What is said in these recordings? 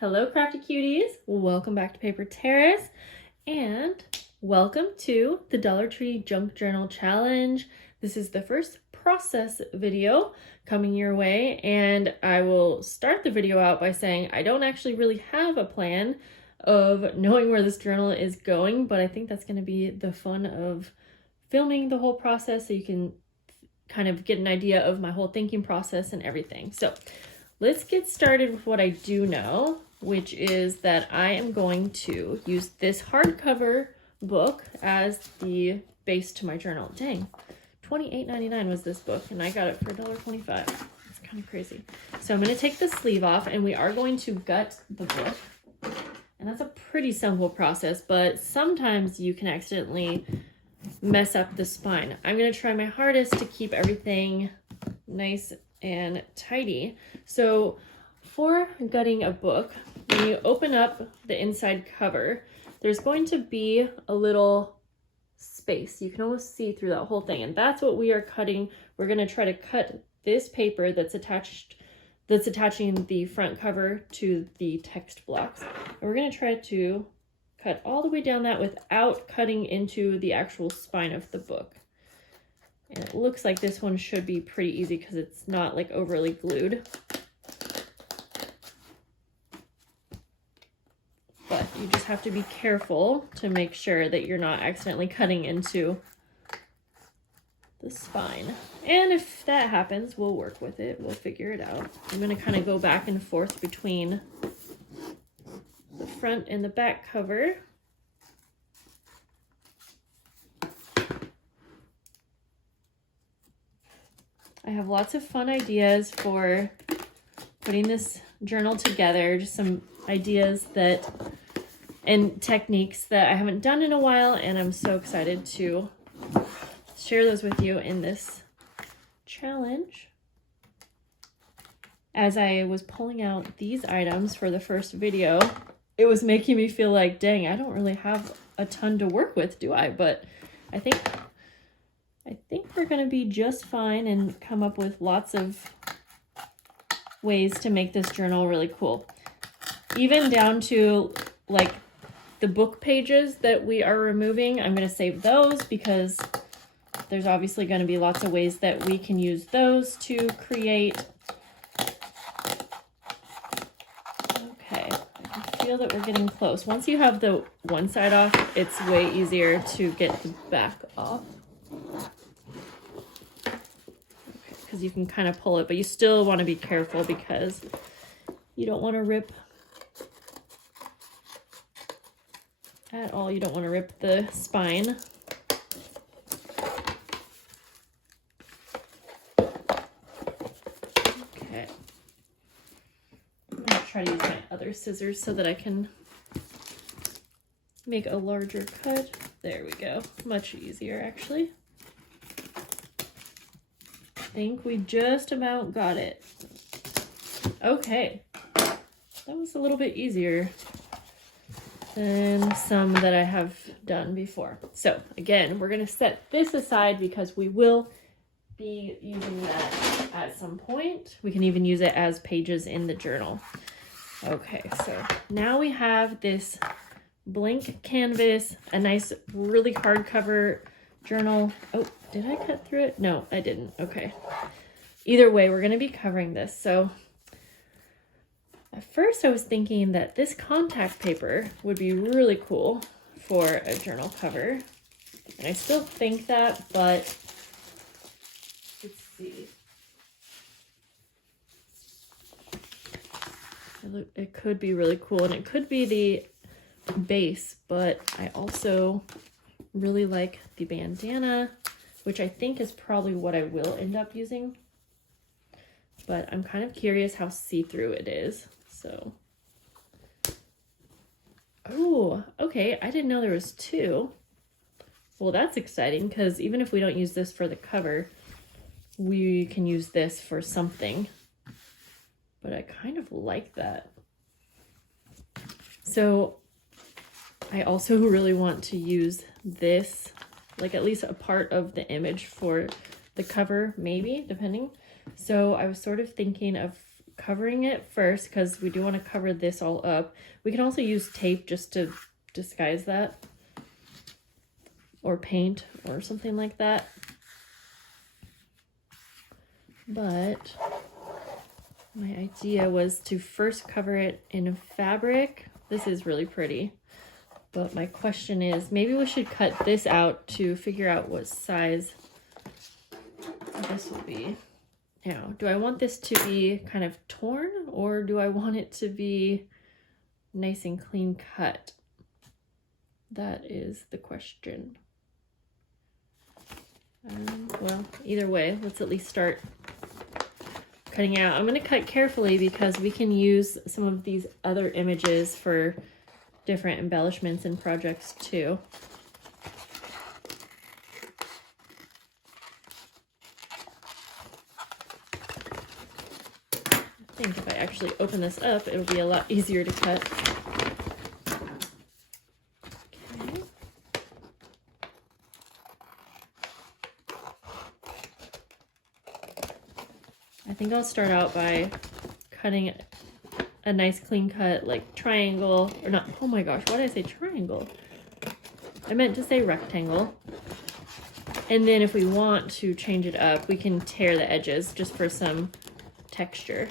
Hello crafty cuties, welcome back to Paper Terrace and welcome to the Dollar Tree Junk Journal Challenge. This is the first process video coming your way, and I will start the video out by saying I don't actually really have a plan of knowing where this journal is going, but I think that's going to be the fun of filming the whole process so you can kind of get an idea of my whole thinking process and everything. So let's get started with what I do know, which is that I am going to use this hardcover book as the base to my journal. Dang, $28.99 was this book, and I got it for $1.25. It's kind of crazy. So I'm going to take the sleeve off, and we are going to gut the book. And that's a pretty simple process, but sometimes you can accidentally mess up the spine. I'm going to try my hardest to keep everything nice and tidy. So for gutting a book, when you open up the inside cover, there's going to be a little space. You can almost see through that whole thing, and that's what we are cutting. We're going to try to cut this paper that's attaching the front cover to the text blocks. And we're going to try to cut all the way down that without cutting into the actual spine of the book. And it looks like this one should be pretty easy because it's not like overly glued. But you just have to be careful to make sure that you're not accidentally cutting into the spine. And if that happens, we'll work with it. We'll figure it out. I'm going to kind of go back and forth between the front and the back cover. I have lots of fun ideas for putting this journal together, just some ideas and techniques that I haven't done in a while, and I'm so excited to share those with you in this challenge. As I was pulling out these items for the first video, it was making me feel like, dang, I don't really have a ton to work with, do I? But I think we're going to be just fine and come up with lots of ways to make this journal really cool. Even down to like the book pages that we are removing, I'm going to save those because there's obviously going to be lots of ways that we can use those to create. Okay, I can feel that we're getting close. Once you have the one side off, it's way easier to get the back off. Because you can kind of pull it, but you still want to be careful because you don't want to rip at all. You don't want to rip the spine. Okay. I'm going to try to use my other scissors so that I can make a larger cut. There we go. Much easier, actually. I think we just about got it. Okay, that was a little bit easier than some that I have done before. So again, we're going to set this aside because we will be using that at some point. We can even use it as pages in the journal. Okay, so now we have this blank canvas, a nice really hardcover journal. Oh, did I cut through it? No, I didn't. Okay. Either way, we're going to be covering this. So at first I was thinking that this contact paper would be really cool for a journal cover. And I still think that, but let's see. It could be really cool, and it could be the base, but I also really like the bandana, which I think is probably what I will end up using. But I'm kind of curious how see-through it is. So, oh, okay. I didn't know there was two. Well, that's exciting because even if we don't use this for the cover, we can use this for something. But I kind of like that. So I also really want to use this, like at least a part of the image for the cover, maybe, depending. So I was sort of thinking of covering it first because we do want to cover this all up. We can also use tape just to disguise that, or paint or something like that. But my idea was to first cover it in fabric. This is really pretty, but my question is, maybe we should cut this out to figure out what size this will be. Now, do I want this to be kind of torn, or do I want it to be nice and clean cut? That is the question. Well, either way, let's at least start cutting out. I'm going to cut carefully because we can use some of these other images for different embellishments and projects too. I think if I actually open this up, it'll be a lot easier to cut. Okay. I think I'll start out by cutting a nice clean cut, like triangle, or not, oh my gosh, why did I say triangle? I meant to say rectangle. And then if we want to change it up, we can tear the edges just for some texture.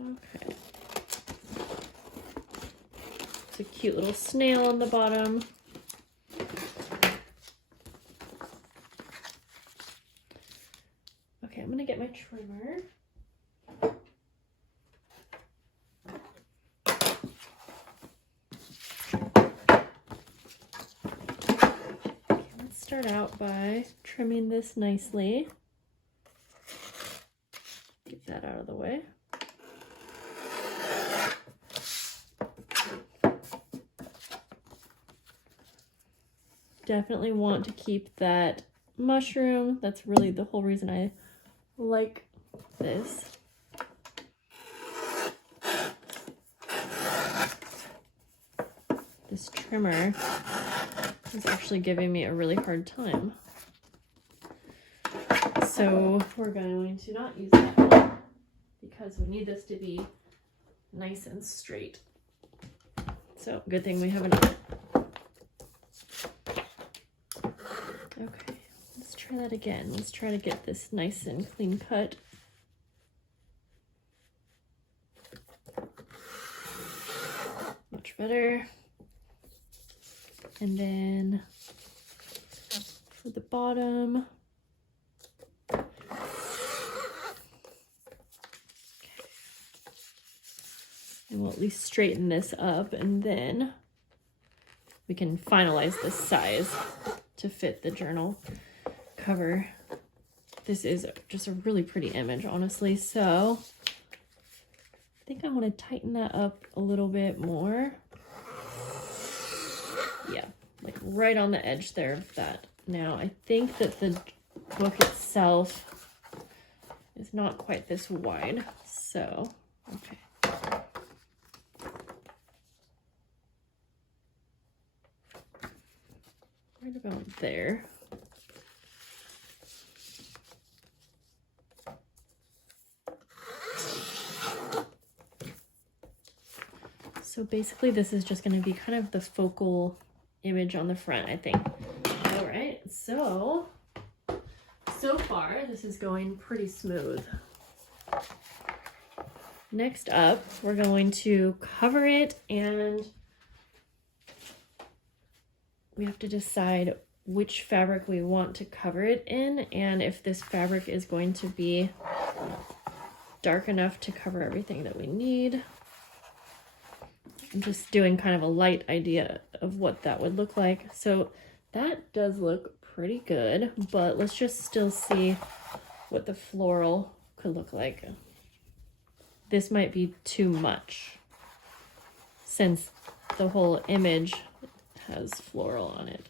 Okay. It's a cute little snail on the bottom. Okay, I'm gonna get my trimmer. Start out by trimming this nicely. Get that out of the way. Definitely want to keep that mushroom. That's really the whole reason I like this. This trimmer is actually giving me a really hard time. So we're going to not use that one because we need this to be nice and straight. So good thing we have enough. Okay, let's try that again. Let's try to get this nice and clean cut. Much better. And then for the bottom, okay. And we'll at least straighten this up, and then we can finalize this size to fit the journal cover. This is just a really pretty image, honestly, so I think I want to tighten that up a little bit more. Yeah, like right on the edge there of that. Now, I think that the book itself is not quite this wide, so, okay. Right about there. So basically this is just going to be kind of the focal image on the front, I think. All right, so far this is going pretty smooth. Next up, we're going to cover it, and we have to decide which fabric we want to cover it in, and if this fabric is going to be dark enough to cover everything that we need. I'm just doing kind of a light idea of what that would look like. So that does look pretty good, but let's just still see what the floral could look like. This might be too much since the whole image has floral on it.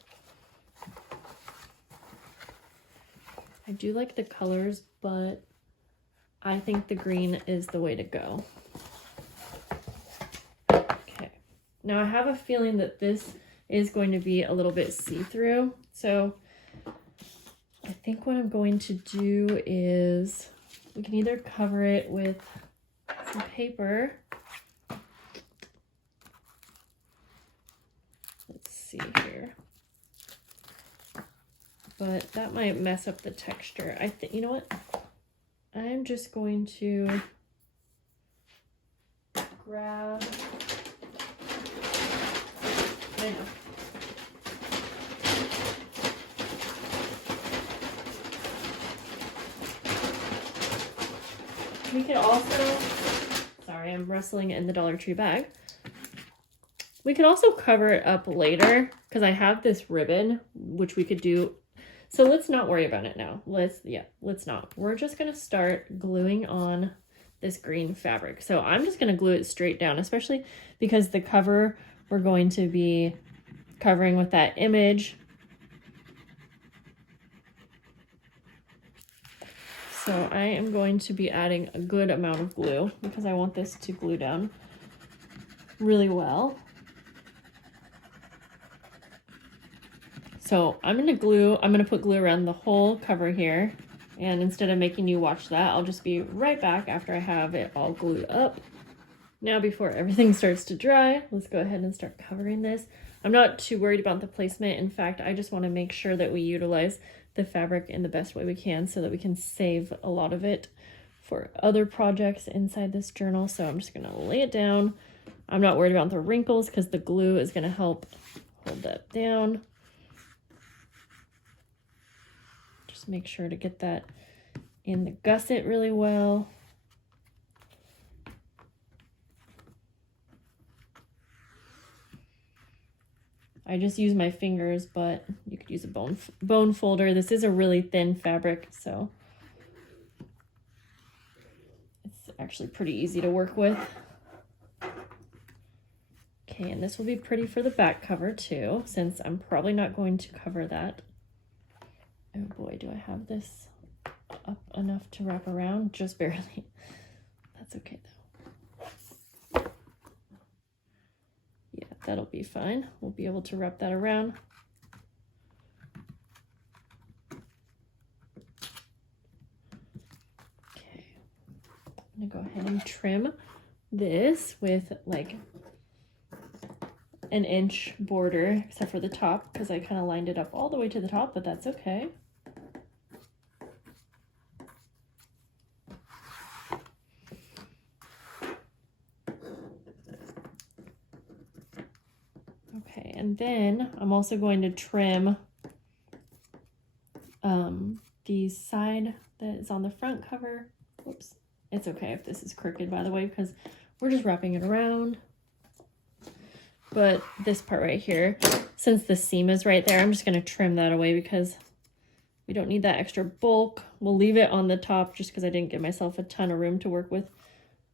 I do like the colors, but I think the green is the way to go. Now I have a feeling that this is going to be a little bit see-through. So I think what I'm going to do is we can either cover it with some paper. Let's see here. But that might mess up the texture. I think, you know what? I'm just going to grab, I know. We could also, sorry, I'm wrestling in the Dollar Tree bag. We could also cover it up later because I have this ribbon, which we could do. So let's not worry about it now. Let's not. We're just gonna start gluing on this green fabric. So I'm just gonna glue it straight down, especially because the cover we're going to be covering with that image. So I am going to be adding a good amount of glue because I want this to glue down really well. So I'm gonna put glue around the whole cover here. And instead of making you watch that, I'll just be right back after I have it all glued up. Now, before everything starts to dry, let's go ahead and start covering this. I'm not too worried about the placement. In fact, I just want to make sure that we utilize the fabric in the best way we can so that we can save a lot of it for other projects inside this journal. So I'm just gonna lay it down. I'm not worried about the wrinkles because the glue is gonna help hold that down. Just make sure to get that in the gusset really well. I just use my fingers, but you could use a bone folder. This is a really thin fabric, so it's actually pretty easy to work with. Okay, and this will be pretty for the back cover too, since I'm probably not going to cover that. Oh boy, do I have this up enough to wrap around? Just barely. That's okay though. Yeah, that'll be fine. We'll be able to wrap that around. Okay, I'm gonna go ahead and trim this with like an inch border, except for the top, because I kind of lined it up all the way to the top, but that's okay. Okay, and then I'm also going to trim the side that is on the front cover. Whoops, it's okay if this is crooked, by the way, because we're just wrapping it around. But this part right here, since the seam is right there, I'm just going to trim that away because we don't need that extra bulk. We'll leave it on the top just because I didn't give myself a ton of room to work with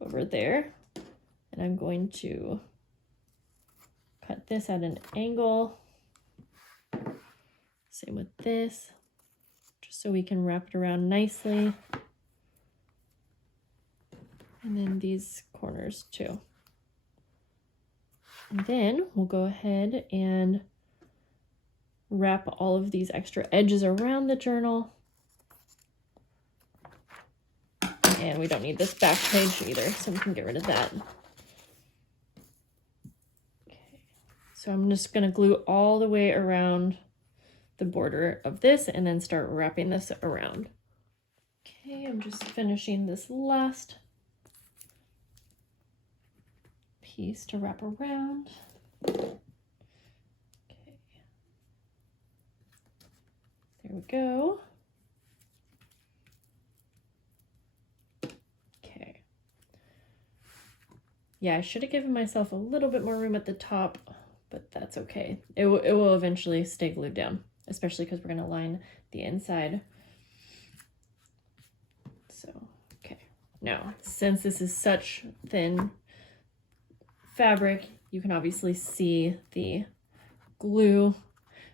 over there. And I'm going to cut this at an angle. Same with this, just so we can wrap it around nicely. And then these corners too. And then we'll go ahead and wrap all of these extra edges around the journal. And we don't need this back page either, so we can get rid of that. Okay, so I'm just gonna glue all the way around the border of this and then start wrapping this around. Okay, I'm just finishing this last piece to wrap around. Okay, there we go. Okay, yeah, I should have given myself a little bit more room at the top, but that's okay. It will eventually stay glued down, especially because we're going to line the inside. So, okay, now since this is such thin fabric, you can obviously see the glue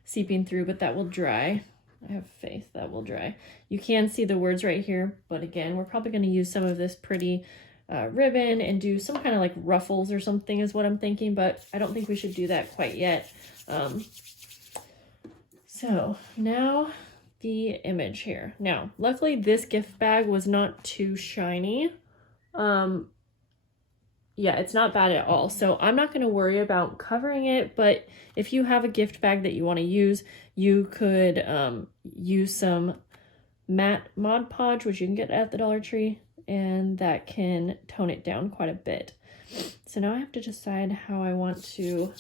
seeping through, but that will dry. I have faith that will dry. You can see the words right here, but again, we're probably going to use some of this pretty ribbon and do some kind of like ruffles or something is what I'm thinking, but I don't think we should do that quite yet. So now the image here. Now, luckily this gift bag was not too shiny. Yeah, it's not bad at all. So I'm not going to worry about covering it, but if you have a gift bag that you want to use, you could use some matte Mod Podge, which you can get at the Dollar Tree, and that can tone it down quite a bit. So now I have to decide how I want to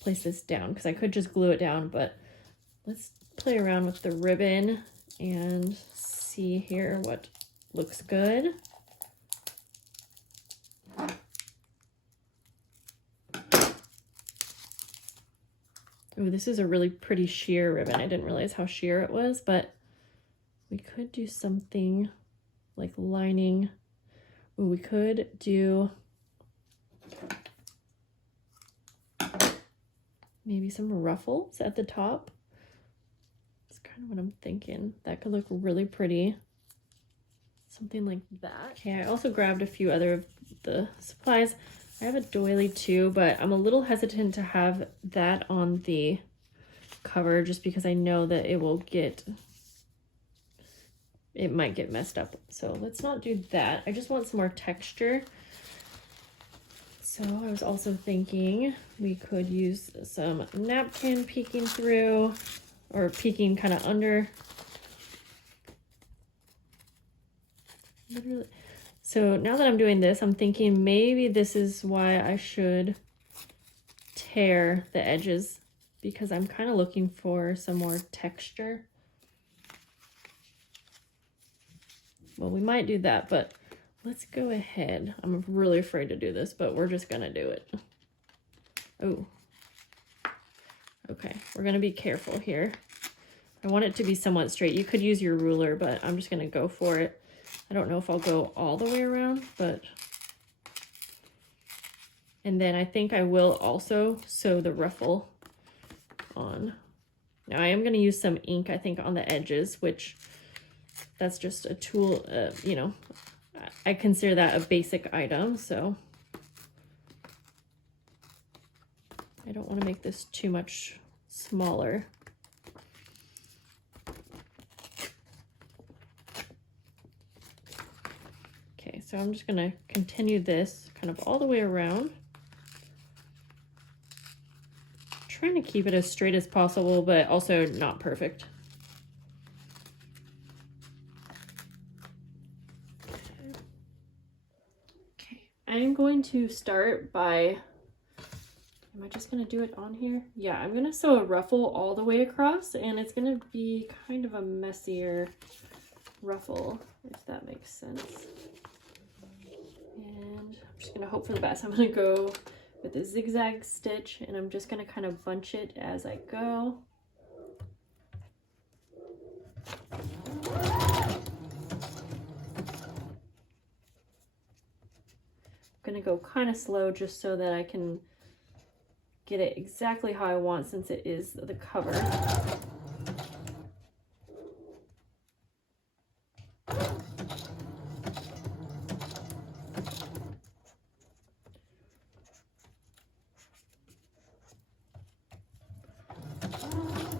place this down, because I could just glue it down, but let's play around with the ribbon and see here what looks good. Ooh, this is a really pretty sheer ribbon. I didn't realize how sheer it was, but we could do something like lining. Ooh, we could do maybe some ruffles at the top. That's kind of what I'm thinking. That could look really pretty. Something like that. Okay, I also grabbed a few other of the supplies. I have a doily too, but I'm a little hesitant to have that on the cover just because I know that it might get messed up. So let's not do that. I just want some more texture. So I was also thinking we could use some napkin peeking through, or peeking kind of under. Literally. So now that I'm doing this, I'm thinking maybe this is why I should tear the edges, because I'm kind of looking for some more texture. Well, we might do that, but let's go ahead. I'm really afraid to do this, but we're just gonna do it. Oh, okay, we're gonna be careful here. I want it to be somewhat straight. You could use your ruler, but I'm just gonna go for it. I don't know if I'll go all the way around, but... And then I think I will also sew the ruffle on. Now I am going to use some ink, I think, on the edges, which that's just a tool, you know, I consider that a basic item, so I don't want to make this too much smaller. Okay, so I'm just going to continue this kind of all the way around. Trying to keep it as straight as possible, but also not perfect. Okay, I'm going to start by, am I just going to do it on here? Yeah, I'm going to sew a ruffle all the way across, and it's going to be kind of a messier ruffle, if that makes sense. And I'm just going to hope for the best. I'm going to go with a zigzag stitch, and I'm just going to kind of bunch it as I go. I'm going to go kind of slow just so that I can get it exactly how I want, since it is the cover.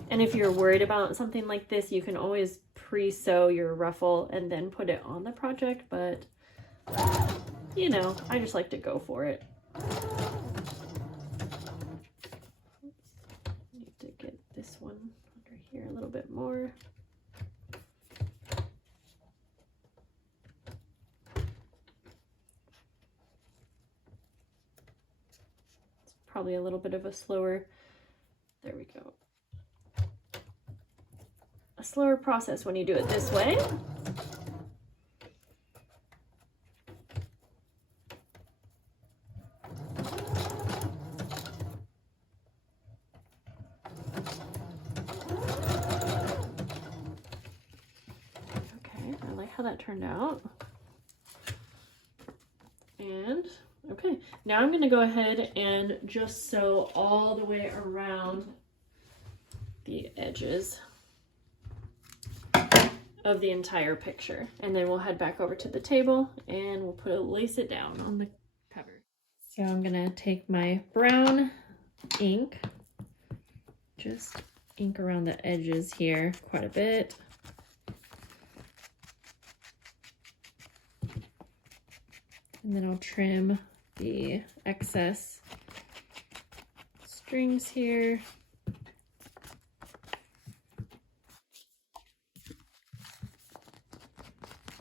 And if you're worried about something like this, you can always pre-sew your ruffle and then put it on the project, but you know, I just like to go for it. Need to get this one under here a little bit more. It's probably a little bit of a slower, there we go. A slower process when you do it this way. Okay, I like how that turned out. And okay, now I'm going to go ahead and just sew all the way around the edges of the entire picture, and then we'll head back over to the table and we'll lace it down on the cover. So I'm gonna take my brown ink just ink around the edges here quite a bit. And then I'll trim the excess strings here.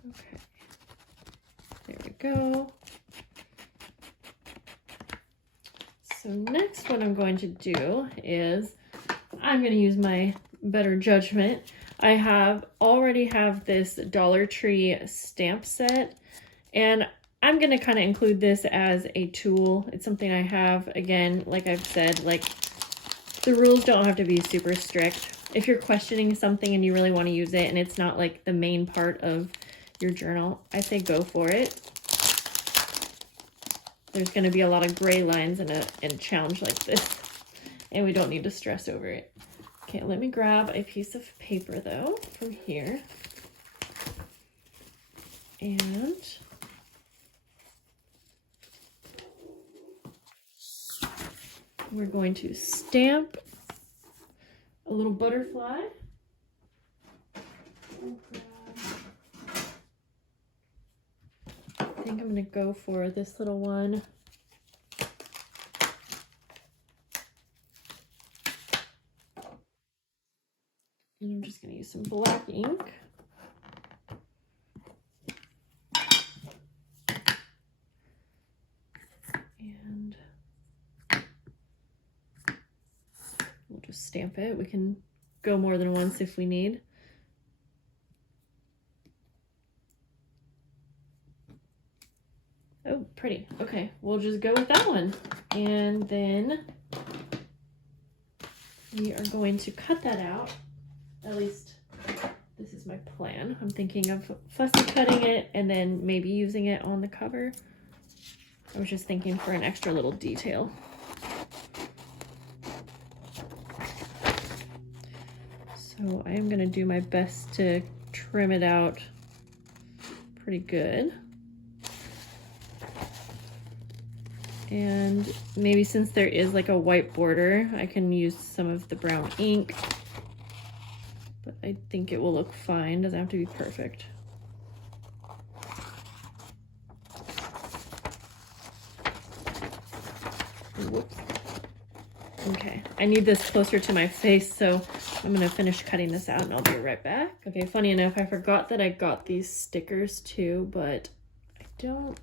Okay, there we go. So next what I'm going to do is I'm going to use my better judgment. I already have this Dollar Tree stamp set, and I'm going to kind of include this as a tool. It's something I have, again, like I've said, like the rules don't have to be super strict. If you're questioning something and you really want to use it and it's not like the main part of your journal, I say go for it. There's going to be a lot of gray lines in a challenge like this, and we don't need to stress over it. Okay, let me grab a piece of paper though from here, and we're going to stamp a little butterfly. I think I'm going to go for this little one. And I'm just going to use some black ink. And we'll just stamp it. We can go more than once if we need. Oh, pretty. Okay, we'll just go with that one. And then we are going to cut that out. At least this is my plan. I'm thinking of fussy cutting it and then maybe using it on the cover. I was just thinking for an extra little detail. So I am going to do my best to trim it out pretty good. And maybe since there is like a white border, I can use some of the brown ink. But I think it will look fine. Doesn't have to be perfect. Okay, I need this closer to my face, so I'm gonna finish cutting this out and I'll be right back. Okay, funny enough, I forgot that I got these stickers too, but I don't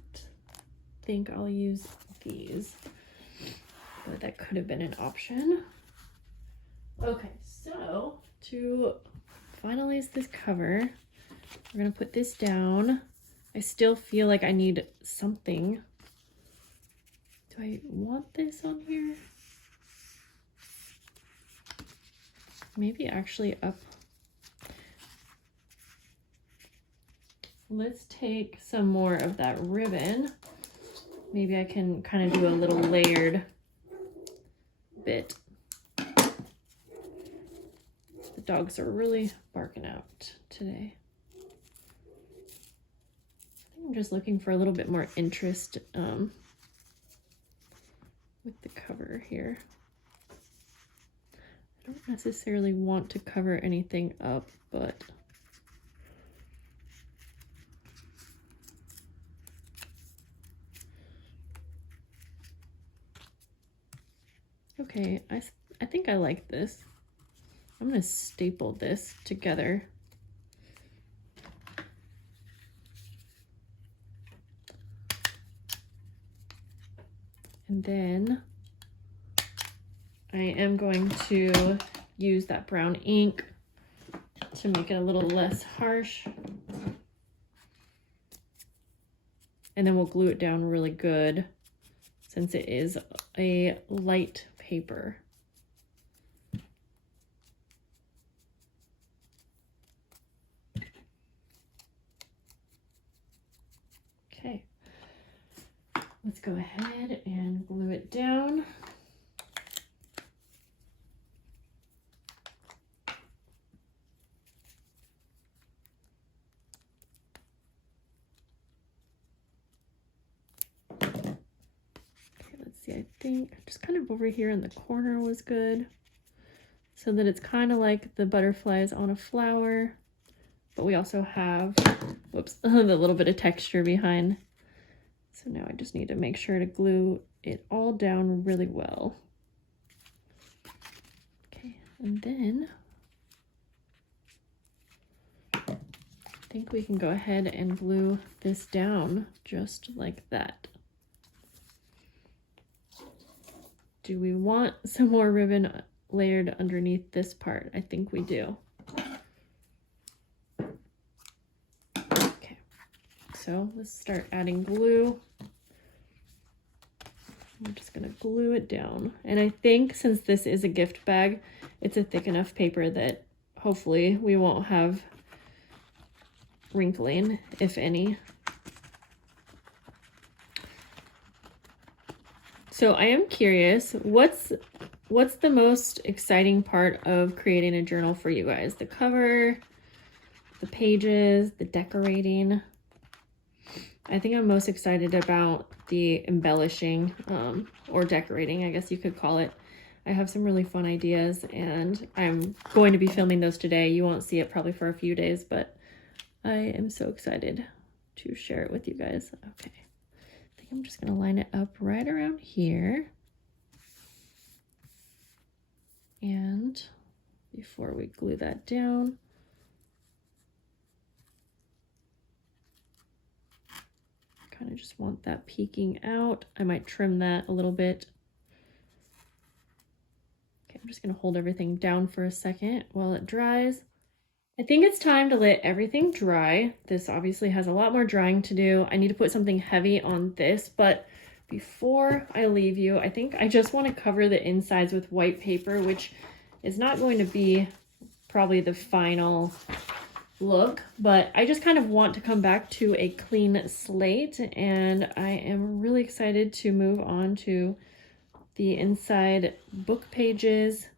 think I'll use these, but that could have been an option. Okay, so to finalize this cover, we're gonna put this down. I still feel like I need something. Do I want this on here? Maybe actually up. Let's take some more of that ribbon. Maybe I can kind of do a little layered bit. The dogs are really barking out today. I think I'm just looking for a little bit more interest with the cover here. I don't necessarily want to cover anything up, but okay, I think I like this. I'm gonna staple this together. And then I am going to use that brown ink to make it a little less harsh. And then we'll glue it down really good since it is a light paper. Okay, let's go ahead and glue it down. Okay, let's see, I think just kind of over here in the corner was good. so that it's kind of like the butterflies on a flower, but we also have, whoops, the little bit of texture behind. So now I just need to make sure to glue it all down really well. Okay, and then I think we can go ahead and glue this down just like that. Do we want some more ribbon layered underneath this part? I think we do. Okay, so let's start adding glue. I'm just gonna glue it down. And I think since this is a gift bag, it's a thick enough paper that hopefully we won't have wrinkling, if any. So I am curious, what's the most exciting part of creating a journal for you guys? The cover, the pages, the decorating? I think I'm most excited about the embellishing, or decorating, I guess you could call it. I have some really fun ideas and I'm going to be filming those today. You won't see it probably for a few days, but I am so excited to share it with you guys. Okay, I think I'm just gonna line it up right around here. And before we glue that down, kind of just want that peeking out. I might trim that a little bit. Okay, I'm just gonna hold everything down for a second while it dries. I think it's time to let everything dry. This obviously has a lot more drying to do. I need to put something heavy on this, but before I leave you, I think I just want to cover the insides with white paper, which is not going to be probably the final look, but I just kind of want to come back to a clean slate, and I am really excited to move on to the inside book pages.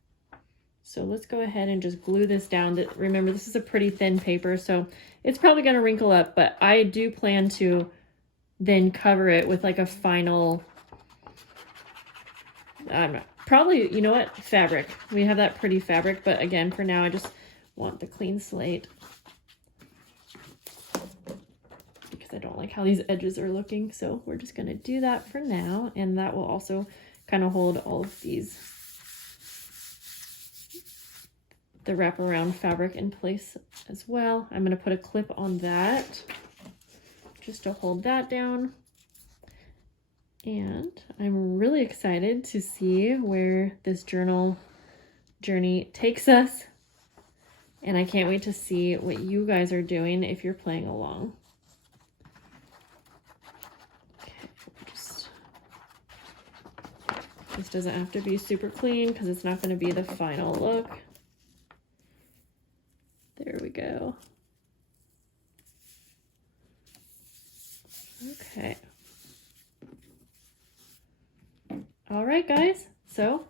So let's go ahead and just glue this down. Remember, this is a pretty thin paper, so it's probably going to wrinkle up, but I do plan to then cover it with like a final, probably, you know what, fabric. We have that pretty fabric, but again, for now, I just want the clean slate because I don't like how these edges are looking. So we're just going to do that for now, and that will also kind of hold all of these, the wraparound fabric in place as well. I'm going to put a clip on that just to hold that down. And I'm really excited to see where this journal journey takes us. And I can't wait to see what you guys are doing if you're playing along. Okay, this doesn't have to be super clean because it's not going to be the final look. There we go. Okay. All right, guys. So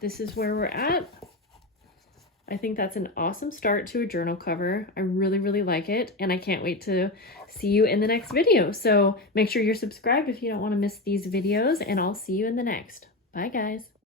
this is where we're at. I think that's an awesome start to a journal cover. I really, really like it, and I can't wait to see you in the next video. So make sure you're subscribed if you don't want to miss these videos, and I'll see you in the next. Bye, guys.